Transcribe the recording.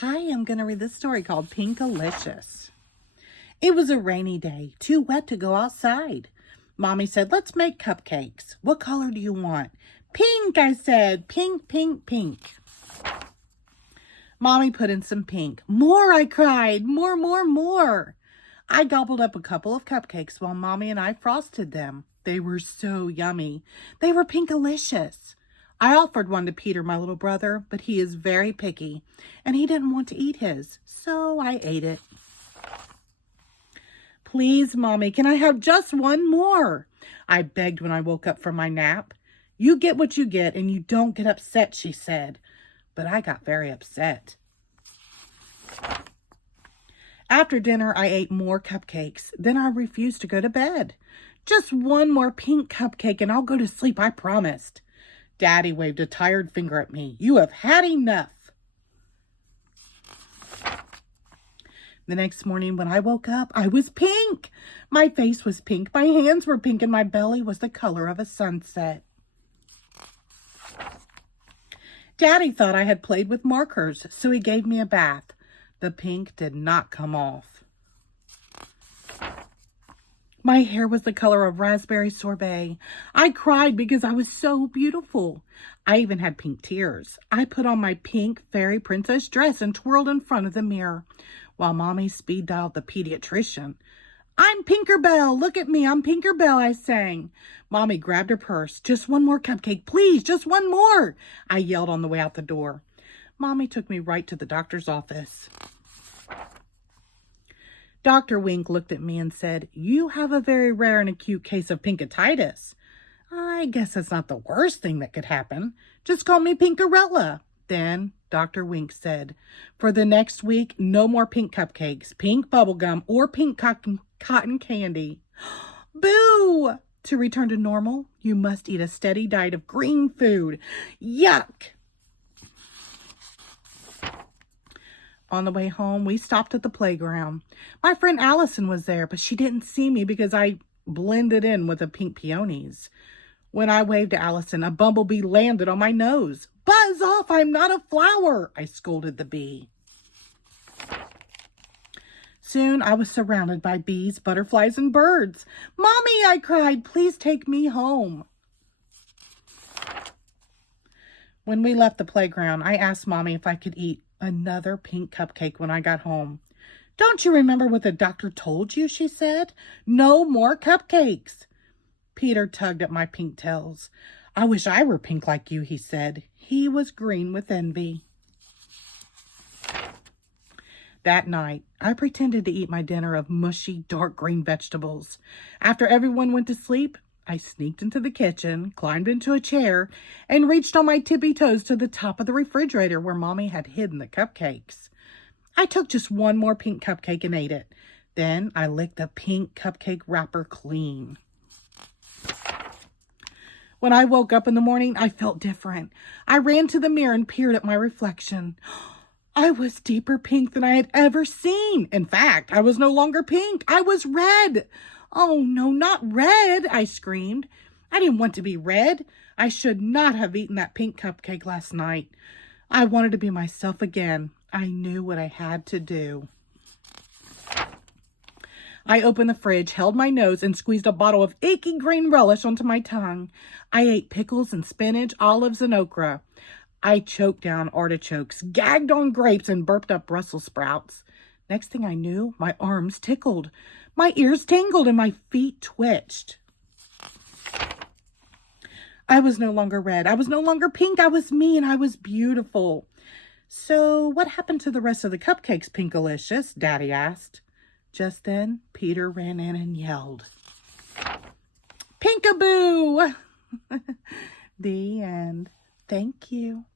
Hi, I'm going to read this story called Pinkalicious. It was a rainy day, too wet to go outside. Mommy said, let's make cupcakes. What color do you want? Pink, I said. Pink, pink, pink. Mommy put in some pink. More, I cried. More, more, more. I gobbled up a couple of cupcakes while Mommy and I frosted them. They were so yummy. They were Pinkalicious. I offered one to Peter, my little brother, but he is very picky, and he didn't want to eat his, so I ate it. Please, Mommy, can I have just one more? I begged when I woke up from my nap. You get what you get, and you don't get upset, she said. But I got very upset. After dinner, I ate more cupcakes. Then I refused to go to bed. Just one more pink cupcake, and I'll go to sleep, I promised. Daddy waved a tired finger at me. You have had enough. The next morning when I woke up, I was pink. My face was pink, my hands were pink, and my belly was the color of a sunset. Daddy thought I had played with markers, so he gave me a bath. The pink did not come off. My hair was the color of raspberry sorbet. I cried because I was so beautiful. I even had pink tears. I put on my pink fairy princess dress and twirled in front of the mirror while Mommy speed dialed the pediatrician. I'm Pinkerbell. Look at me. I'm Pinkerbell, I sang. Mommy grabbed her purse. Just one more cupcake, please. Just one more, I yelled on the way out the door. Mommy took me right to the doctor's office. Dr. Wink looked at me and said, you have a very rare and acute case of pinkatitis. I guess that's not the worst thing that could happen. Just call me Pinkarella. Then Dr. Wink said, for the next week, no more pink cupcakes, pink bubblegum, or pink cotton candy. Boo! To return to normal, you must eat a steady diet of green food. Yuck! On the way home, we stopped at the playground. My friend Allison was there, but she didn't see me because I blended in with the pink peonies. When I waved to Allison, a bumblebee landed on my nose. Buzz off, I'm not a flower, I scolded the bee. Soon I was surrounded by bees, butterflies, and birds. Mommy, I cried, please take me home. When we left the playground, I asked Mommy if I could eat another pink cupcake when I got home. Don't you remember what the doctor told you, she said? No more cupcakes. Peter tugged at my pink tails. I wish I were pink like you, he said. He was green with envy. That night, I pretended to eat my dinner of mushy, dark green vegetables. After everyone went to sleep, I sneaked into the kitchen, climbed into a chair, and reached on my tippy toes to the top of the refrigerator where Mommy had hidden the cupcakes. I took just one more pink cupcake and ate it. Then I licked the pink cupcake wrapper clean. When I woke up in the morning, I felt different. I ran to the mirror and peered at my reflection. I was deeper pink than I had ever seen. In fact, I was no longer pink. I was red. Oh, no, not red, I screamed. I didn't want to be red. I should not have eaten that pink cupcake last night. I wanted to be myself again. I knew what I had to do. I opened the fridge, held my nose, and squeezed a bottle of icky green relish onto my tongue. I ate pickles and spinach, olives, and okra. I choked down artichokes, gagged on grapes, and burped up Brussels sprouts. Next thing I knew, my arms tickled. My ears tingled and my feet twitched. I was no longer red. I was no longer pink. I was me and I was beautiful. So what happened to the rest of the cupcakes, Pinkalicious? Daddy asked. Just then, Peter ran in and yelled, Pinkaboo! The end. Thank you.